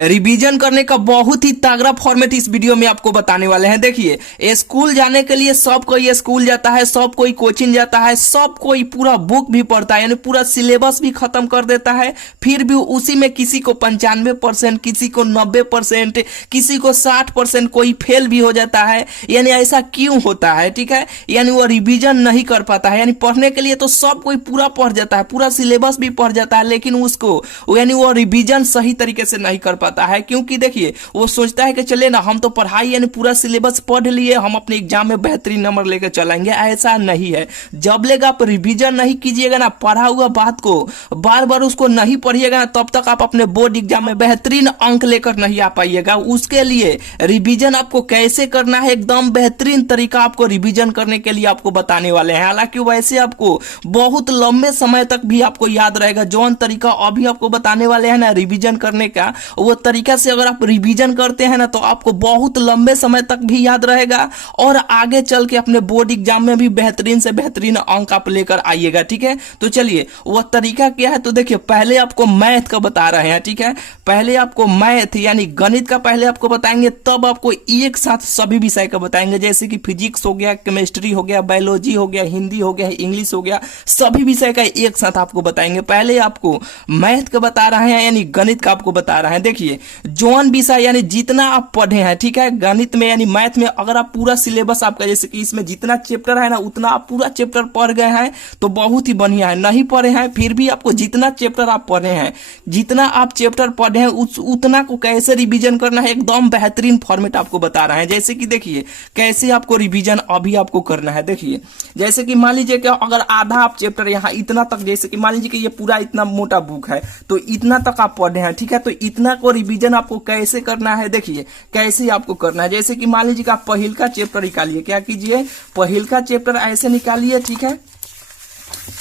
Revision करने का बहुत ही तगड़ा फॉर्मेट इस वीडियो में आपको बताने वाले हैं। देखिए, स्कूल जाने के लिए सब कोई स्कूल जाता है, सब कोई कोचिंग जाता है, सब कोई पूरा बुक भी पढ़ता है, यानी पूरा सिलेबस भी खत्म कर देता है। फिर भी उसी में किसी को 95%, किसी को 90%, किसी को 60%, कोई फेल भी हो जाता है। यानी ऐसा क्यों होता है? ठीक है, यानी वो रिवीजन नहीं कर पाता है। यानी पढ़ने के लिए तो सब कोई पूरा पढ़ जाता है, पूरा सिलेबस भी पढ़ जाता है, लेकिन उसको यानी वो रिवीजन सही तरीके से नहीं कर पाता है। क्योंकि देखिए, वो सोचता है कि चले ना, हम तो पढ़ाई यानी पूरा सिलेबस पढ़ लिए, हम अपने एग्जाम में बेहतरीन नंबर लेकर चलेंगे। ऐसा नहीं है। जब लेकर आप रिवीजन नहीं कीजिएगा ना, पढ़ा हुआ बात को बार बार उसको नहीं पढ़िएगा ना, तब तक आप अपने बोर्ड एग्जाम में बेहतरीन अंक लेकर नहीं आ पाइएगा। उसके लिए रिवीजन आपको कैसे करना है, एकदम बेहतरीन तरीका आपको रिवीजन करने के लिए आपको बताने वाले हैं। हालांकि वैसे आपको बहुत लंबे समय तक भी आपको याद रहेगा। जौन तरीका अभी आपको बताने वाले हैं ना रिवीजन करने का, वो तरीका से अगर आप रिवीजन करते हैं ना, तो आपको बहुत लंबे समय तक भी याद रहेगा और आगे चल के अपने बोर्ड एग्जाम में भी बेहतरीन से बेहतरीन अंक आप लेकर आइएगा। ठीक है, तो चलिए वो तरीका क्या है। तो देखिए, पहले आपको मैथ का बता रहे हैं। ठीक है, पहले आपको मैथ यानी गणित का पहले आपको बताएंगे, तब आपको एक साथ सभी विषय का बताएंगे। जैसे कि फिजिक्स हो गया, केमिस्ट्री हो गया, बायोलॉजी हो गया, हिंदी हो गया, इंग्लिश हो गया, सभी विषय का एक साथ आपको बताएंगे। पहले आपको मैथ का बता रहे हैं, यानी गणित का आपको बता रहे हैं। देखिए, जोन विषय यानी जितना आप पढ़े हैं, ठीक है, गणित में यानी मैथ में अगर आप पूरा सिलेबस आपका, जैसे कि इसमें जितना चैप्टर है ना, उतना आप पूरा चैप्टर पढ़ गए हैं तो बहुत ही बढ़िया है। नहीं पढ़े हैं फिर भी आपको जितना चैप्टर आप पढ़े हैं, जितना आप चैप्टर पढ़े हैं उतना को कैसे रिवीजन करना है, एकदम बेहतरीन फॉर्मेट आपको बता रहे हैं। जैसे कि देखिए, कैसे आपको रिवीजन अभी आपको करना है। देखिए, जैसे कि मान लीजिए कि अगर आधा आप चैप्टर यहाँ इतना तक, जैसे कि मान लीजिए कि ये पूरा इतना मोटा बुक है, तो इतना तक आप पढ़े हैं। ठीक है, तो इतना को रिवीजन आपको कैसे करना है। देखिए, कैसे आपको करना है। जैसे कि मान लीजिए कि आप पहिल का चैप्टर निकालिए। क्या कीजिए, पहिल का चैप्टर ऐसे निकालिए। ठीक है,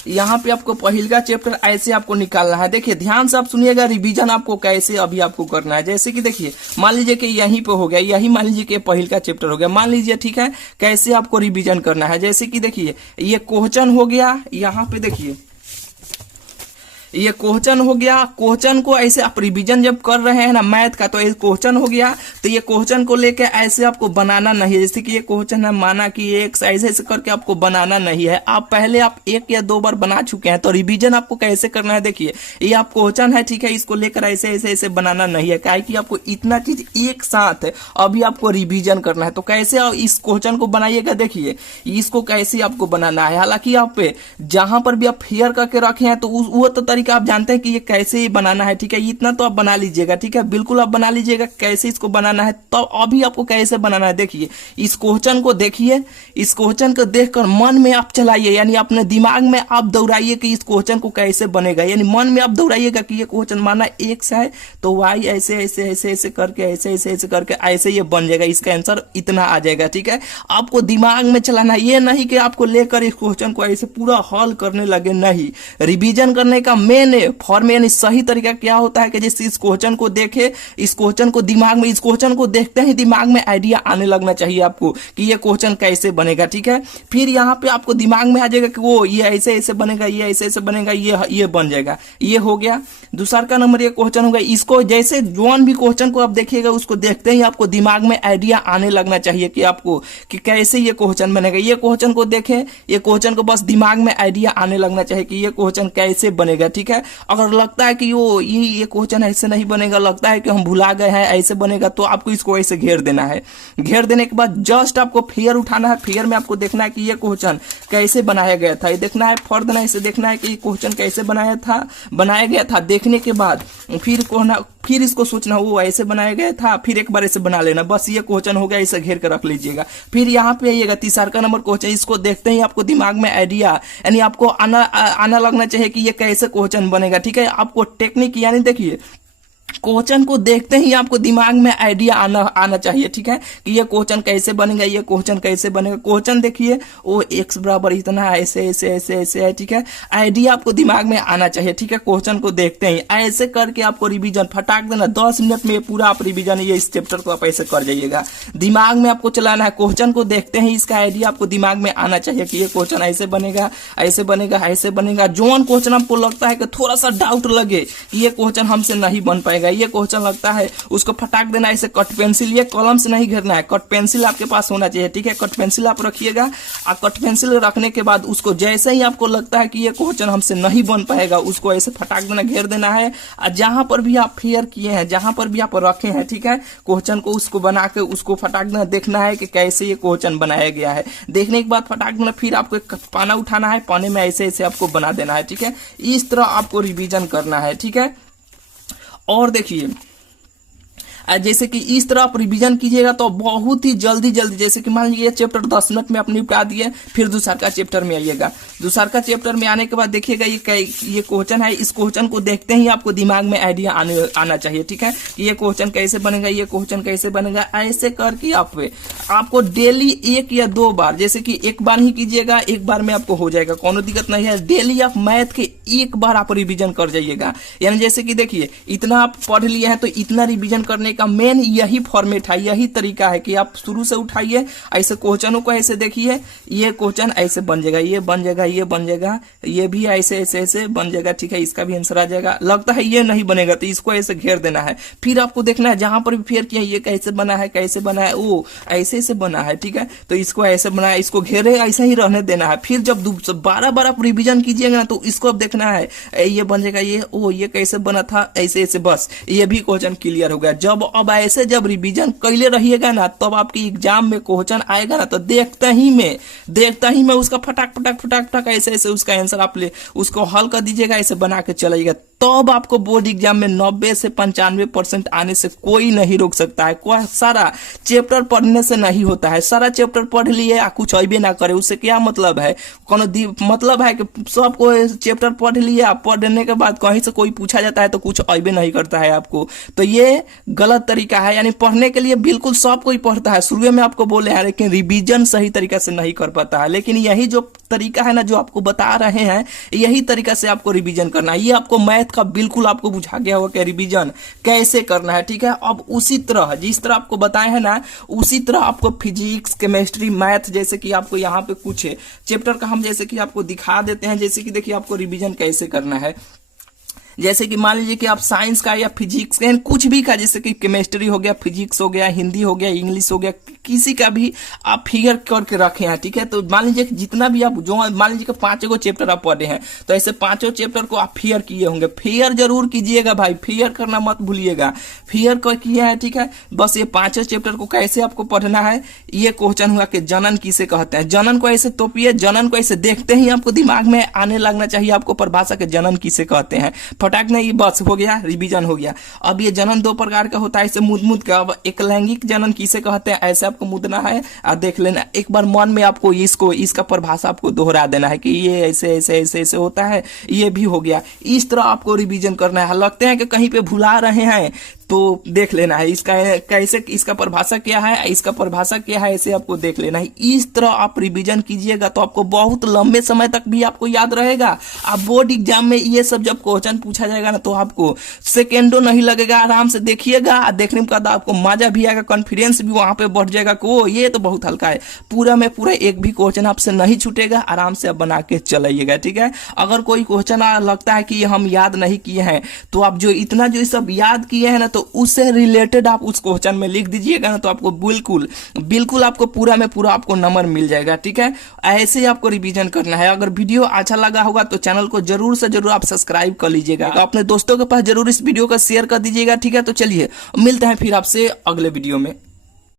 यहाँ पे आपको पहिल का चैप्टर ऐसे आपको निकालना है। देखिए, ध्यान से आप सुनिएगा, रिवीजन आपको कैसे अभी आपको करना है। जैसे कि देखिए, मान लीजिए कि यहीं पे हो गया, यही मान लीजिए कि पहिल का चैप्टर हो गया, मान लीजिए। ठीक है, कैसे आपको रिवीजन करना है। जैसे कि देखिए, ये क्वेश्चन हो गया, यहाँ पे देखिए ये क्वेश्चन हो गया। क्वेश्चन को ऐसे आप रिवीजन जब कर रहे हैं ना मैथ का, तो ये क्वेश्चन हो गया, तो ये क्वेश्चन को लेके ऐसे आपको बनाना नहीं है। जैसे कि ये क्वेश्चन है, माना कि एक ऐसे ऐसे करके आपको बनाना नहीं है। आप पहले आप एक या दो बार बना चुके हैं, तो रिवीजन आपको कैसे करना है। देखिए, ये आप क्वेश्चन है, ठीक है, इसको लेकर ऐसे ऐसे ऐसे बनाना नहीं है। क्या कि आपको इतना चीज एक साथ अभी आपको रिवीजन करना है। तो कैसे आप इस क्वेश्चन को बनाइएगा। देखिए, इसको कैसे आपको बनाना है। हालांकि आप जहां पर भी आप फेयर करके रखे हैं, तो वो तो तरीका आप जानते हैं कि ये कैसे बनाना है। ठीक है, इतना तो आप बना लीजिएगा। ठीक है, बिल्कुल आप बना लीजिएगा कैसे इसको बनाना है। तो अभी आपको कैसे बनाना है, देखिए, इस क्वेश्चन को देखिए, इस क्वेश्चन को देखकर मन में आप चलाइए, यानी अपने दिमाग में आप दौड़ाइए कि इस क्वेश्चन को कैसे बनेगा। यानी मन में आप दौड़ाइएगा कि ये क्वेश्चन माना एक्स है, तो वाई ऐसे ऐसे ऐसे ऐसे करके ऐसे ऐसे ऐसे करके ऐसे ये बन जाएगा, इसका आंसर इतना आ जाएगा। ठीक है, आपको दिमाग में चलाना, ये नहीं कि आपको लेकर इस क्वेश्चन को ऐसे पूरा हल करने लगे। नहीं, रिवीजन करने का मेन फॉर्म यानी सही तरीका क्या होता है कि जैसे इस क्वेश्चन को देखे, इस क्वेश्चन को दिमाग में, इस क्वेश्चन को देखते ही दिमाग में आइडिया आने लगना चाहिए आपको कि ये क्वेश्चन कैसे बनेगा। ठीक है, फिर यहाँ पे आपको दिमाग में आ जाएगा कि वो ये ऐसे ऐसे बनेगा, ये ऐसे ऐसे बनेगा, ये बन जाएगा। ये हो गया। दूसरा का नंबर ये क्वेश्चन होगा। इसको जैसे जोन भी क्वेश्चन को आप देखिएगा, उसको देखते ही आपको दिमाग में आइडिया आने लगना चाहिए कि आपको कि कैसे ये क्वेश्चन बनेगा। ये क्वेश्चन को देखें, ये क्वेश्चन को बस दिमाग में आइडिया आने लगना चाहिए कि ये क्वेश्चन कैसे बनेगा। ठीक है, अगर लगता है कि वो ये क्वेश्चन ऐसे नहीं बनेगा, लगता है कि हम भुला गए हैं ऐसे बनेगा, तो आपको इसको ऐसे घेर देना है। घेर देने के बाद जस्ट आपको फेयर उठाना है। फेयर में आपको देखना है कि ये क्वेश्चन कैसे बनाया गया था, ये देखना है। फर्द ना इसे देखना है कि ये क्वेश्चन कैसे बनाया गया था। देखने के बाद फिर इसको सोचना, वो ऐसे बनाया गया था, फिर एक बार ऐसे बना लेना। बस ये क्वेश्चन हो गया, इसे घेर कर रख लीजिएगा। फिर यहाँ पे आइएगा, तीसरा का नंबर क्वेश्चन, इसको देखते ही आपको दिमाग में आइडिया यानी आपको आना लगना चाहिए कि ये कैसे क्वेश्चन बनेगा। ठीक है, आपको टेक्निक यानी देखिए, क्वेश्चन को देखते ही आपको दिमाग में आइडिया आना चाहिए। ठीक है, कि ये क्वेश्चन कैसे बनेगा, ये क्वेश्चन कैसे बनेगा। क्वेश्चन देखिए, वो एक्स बराबर इतना ऐसे ऐसे ऐसे ऐसे है। ठीक है, आइडिया आपको दिमाग में आना चाहिए। ठीक है, क्वेश्चन को देखते ही ऐसे करके आपको रिवीजन फटाक देना। 10 मिनट में पूरा आप रिवीजन ये इस चैप्टर को आप ऐसे कर जाइएगा। दिमाग में आपको चलाना है। क्वेश्चन को देखते ही इसका आइडिया आपको दिमाग में आना चाहिए कि ये क्वेश्चन ऐसे बनेगा, ऐसे बनेगा, ऐसे बनेगा। जोन क्वेश्चन आपको लगता है कि थोड़ा सा डाउट लगे कि ये क्वेश्चन हमसे नहीं बन पाएगा, पाएगा। ये क्वेश्चन लगता है उसको फटाक देना, ऐसे कट पेंसिल, ये कलम से नहीं घेरना है, कट पेंसिल आपके पास होना चाहिए, ठीक है। कट पेंसिल आप रखिएगा और कट पेंसिल रखने के बाद उसको जैसे ही आपको लगता है कि ये क्वेश्चन हमसे नहीं बन पाएगा, उसको ऐसे फटाक देना, घेर देना है। और जहां पर भी आप फेयर किए हैं, जहां पर भी आप रखे हैं, ठीक है, क्वेश्चन को उसको बना के उसको फटाक देना, देखना है कि कैसे ये क्वेश्चन बनाया गया है। देखने के बाद फटाक देना, फिर आपको एक पाना उठाना है, पाने में ऐसे ऐसे आपको बना देना है, ठीक है। इस तरह आपको रिवीजन करना है, ठीक है। और देखिए जैसे कि इस तरह आप रिवीजन कीजिएगा तो बहुत ही जल्दी जल्दी, जैसे कि मान लीजिए चैप्टर 10 मिनट में आप निपटा दिए, फिर दूसरा का चैप्टर में आइएगा। दूसरा का चैप्टर में आने के बाद देखिएगा ये क्वेश्चन है, इस क्वेश्चन को देखते ही आपको दिमाग में आइडिया आना चाहिए, ठीक है, कि ये क्वेश्चन कैसे बनेगा, ये क्वेश्चन कैसे बनेगा। ऐसे करके आपको डेली 1 या 2 बार, जैसे कि एक बार ही कीजिएगा, एक बार में आपको हो जाएगा, कोनो दिक्कत नहीं है। डेली आप मैथ के 1 बार आप रिविजन कर जाइएगा। यानी जैसे कि देखिए इतना आप पढ़ लिए हैं तो इतना रिविजन करने का मेन यही फॉर्मेट है, यही तरीका है कि आप शुरू से उठाइए, ऐसे क्वेश्चनों को ऐसे देखिए, ये क्वेश्चन ऐसे बन जाएगा, ये बन जाएगा, ये बन जाएगा, ये भी ऐसे ऐसे ऐसे बन जाएगा, ठीक है। इसका भी आंसर आ जाएगा। लगता है ये नहीं बनेगा तो इसको ऐसे घेर देना है। फिर आपको देखना है जहां पर भी फेयर किया ये कैसे बना है, कैसे बना है, वो ऐसे ऐसे बना है, ठीक है, तो इसको ऐसे बना है, इसको घेरे ऐसे ही रहने देना है। फिर जब 12 बार आप रिविजन कीजिएगा ना तो इसको अब देखना है, ये बन जाएगा, ये कैसे बना था, ऐसे ऐसे, बस ये भी क्वेश्चन क्लियर हो गया। जब अब ऐसे जब रिवीजन कैले रहिएगा ना तब आपके एग्जाम में क्वेश्चन आएगा ना तो देखता ही में उसका फटाक फटाक फटाक फटाक ऐसे ऐसे उसका आंसर आप ले उसको हल कर दीजिएगा, ऐसे बना के चलाइएगा। तब आपको बोर्ड एग्जाम में 90 से 95% आने से कोई नहीं रोक सकता है। कोई सारा चैप्टर पढ़ने से नहीं होता है। सारा चैप्टर पढ़ लिए आ कुछ अबे ना करे, उससे क्या मतलब है? मतलब है कि सबको चैप्टर पढ़ लिए, आप पढ़ने के बाद कहीं से कोई पूछा जाता है तो कुछ अबे नहीं करता है आपको, तो ये गलत तरीका है। यानी पढ़ने के लिए बिल्कुल सब कोई पढ़ता है, शुरू में आपको बोले हैं, लेकिन रिवीजन सही तरीका से नहीं कर पाता है। लेकिन यही जो तरीका है ना जो आपको बता रहे हैं, यही तरीका से आपको रिवीजन करना है। ये आपको मैथ का बिल्कुल आपको बुझा गया होगा कि रिवीजन कैसे करना है, ठीक है। अब उसी तरह जिस तरह आपको बताए हैं ना, उसी तरह आपको फिजिक्स, केमिस्ट्री, मैथ, जैसे कि आपको यहाँ पे कुछ चैप्टर का हम जैसे कि आपको दिखा देते हैं। जैसे कि देखिए आपको रिवीजन कैसे करना है। जैसे कि मान लीजिए कि आप साइंस का या फिजिक्स का कुछ भी का, जैसे कि केमिस्ट्री हो गया, फिजिक्स हो गया, हिंदी हो गया, इंग्लिश हो गया, किसी का भी आप फिगर करके रखे हैं, ठीक है। तो मान लीजिए कि जितना भी आप जो मान लीजिए कि 5 चैप्टर आप पढ़े हैं तो ऐसे 5 चैप्टर को आप फियर किए होंगे। फियर जरूर कीजिएगा भाई, फियर करना मत भूलिएगा। फियर कर किया है, ठीक है। बस ये 5 चैप्टर को कैसे आपको पढ़ना है, ये क्वेश्चन हुआ कि जनन किसे कहते हैं। जनन को ऐसे तोपिए, जनन को ऐसे देखते ही आपको दिमाग में आने लगना चाहिए आपको परिभाषा के जनन किसे कहते हैं। फटाक नहीं, बस हो गया, रिवीजन हो गया। अब ये जनन 2 प्रकार का होता है, ऐसे मुद का। अब एक लैंगिक जनन किसे कहते हैं, ऐसे आपको मुदना है और देख लेना। एक बार मन में आपको इसका परिभाषा आपको दोहरा देना है कि ये ऐसे ऐसे ऐसे ऐसे होता है, ये भी हो गया। इस तरह आपको रिवीजन करना है। लगते हैं कि कहीं पे भुला रहे हैं तो देख लेना है इसका कैसे, इसका परिभाषा क्या है, इसका परिभाषा क्या है, ऐसे आपको देख लेना है। इस तरह आप रिवीजन कीजिएगा तो आपको बहुत लंबे समय तक भी आपको याद रहेगा। आप बोर्ड एग्जाम में ये सब जब क्वेश्चन पूछा जाएगा ना तो आपको सेकेंडो नहीं लगेगा, आराम से देखिएगा। देखने के बाद आपको मजा भी आएगा, कॉन्फिडेंस भी वहां पे बढ़ जाएगा कि ओ ये तो बहुत हल्का है। पूरा में पूरा एक भी क्वेश्चन आपसे नहीं छूटेगा, आराम से आप बना के चलाइएगा, ठीक है। अगर कोई क्वेश्चन लगता है कि हम याद नहीं किए हैं तो आप जो इतना जो सब याद किए हैं ना तो उससे रिलेटेड आप उस क्वेश्चन में लिख दीजिएगा ना तो आपको बिल्कुल आपको पूरा में पूरा आपको नंबर मिल जाएगा, ठीक है। ऐसे ही आपको रिवीजन करना है। अगर वीडियो अच्छा लगा होगा तो चैनल को जरूर से जरूर आप सब्सक्राइब कर लीजिएगा, अपने दोस्तों के पास जरूर इस वीडियो को शेयर कर दीजिएगा, ठीक है। तो चलिए मिलते हैं फिर आपसे अगले वीडियो में।